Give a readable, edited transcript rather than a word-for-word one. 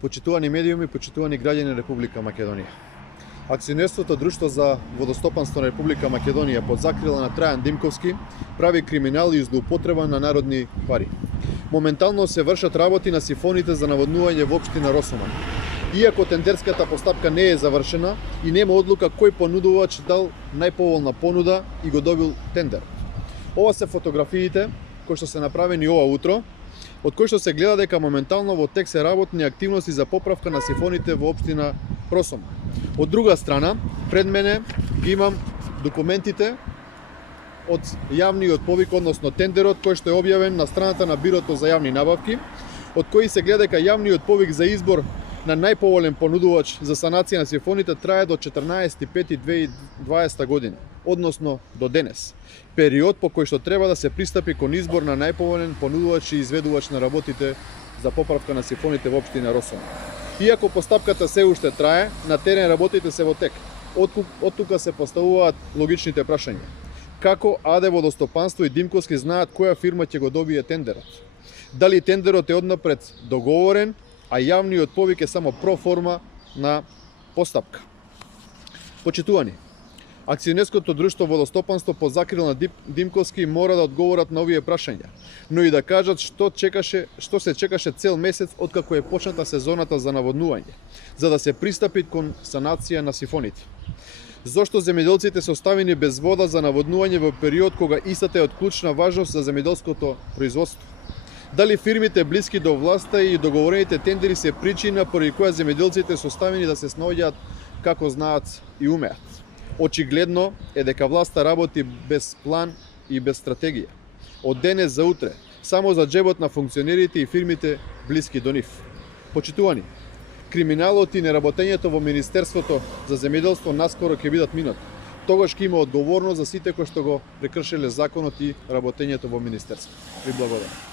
Почитувани медиуми, почитувани граѓани на Република Македонија. Акционерството Друштво за водостопанство на Република Македонија под закрила на Трајан Димковски прави криминал и злоупотреба на народни пари. Моментално се вршат работи на сифоните за наводнување во општина Росоман. Иако тендерската постапка не е завршена и нема одлука кој понудувач дал најповолна понуда и го добил тендер. Ова се фотографиите кои што се направени ова утро, од кои што се гледа дека моментално во тек се работни активности за поправка на сифоните во општина Росоман. Од друга страна, пред мене ги имам документите од јавниот повик, односно тендерот кој што е објавен на страната на Бирото за јавни набавки, од кои се гледа дека јавниот повик за избор на најповолен понудувач за санација на сифоните трае до 14.5.2020 година, односно до денес. Период по кој што треба да се пристапи кон избор на најповолен понудувач и изведувач на работите за поправка на сифоните во општина Росоман. Иако постапката се уште трае, на терен работите се во тек. Од тука се поставуваат логичните прашања. Како АД Водостопанство и Димковски знаат која фирма ќе го добие тендерот? Дали тендерот е однапред договорен, а јавниот повик е само проформа на постапка? Почитувани, Акционерското друштво Водостопанство под закрила на Димковски мора да одговорат на овие прашања, но и да кажат што се чекаше цел месец откако е почната сезоната за наводнување, за да се пристапи кон санација на сифоните. Зошто земјоделците се оставени без вода за наводнување во период кога истата е од клучна важност за земјоделското производство? Дали фирмите блиски до власта и договорените тендери се причина поради која земјоделците се оставени да се снаоѓаат како знаат и умеат? Очигледно е дека власта работи без план и без стратегија. Од денес за утре, само за џебот на функционерите и фирмите блиски до нив. Почитувани, криминалот и неработењето во Министерството за земјоделство наскоро ќе бидат минат. Тогаш ќе има одговорност за сите кои што го прекршиле законот и работењето во Министерството. Ви благодарам.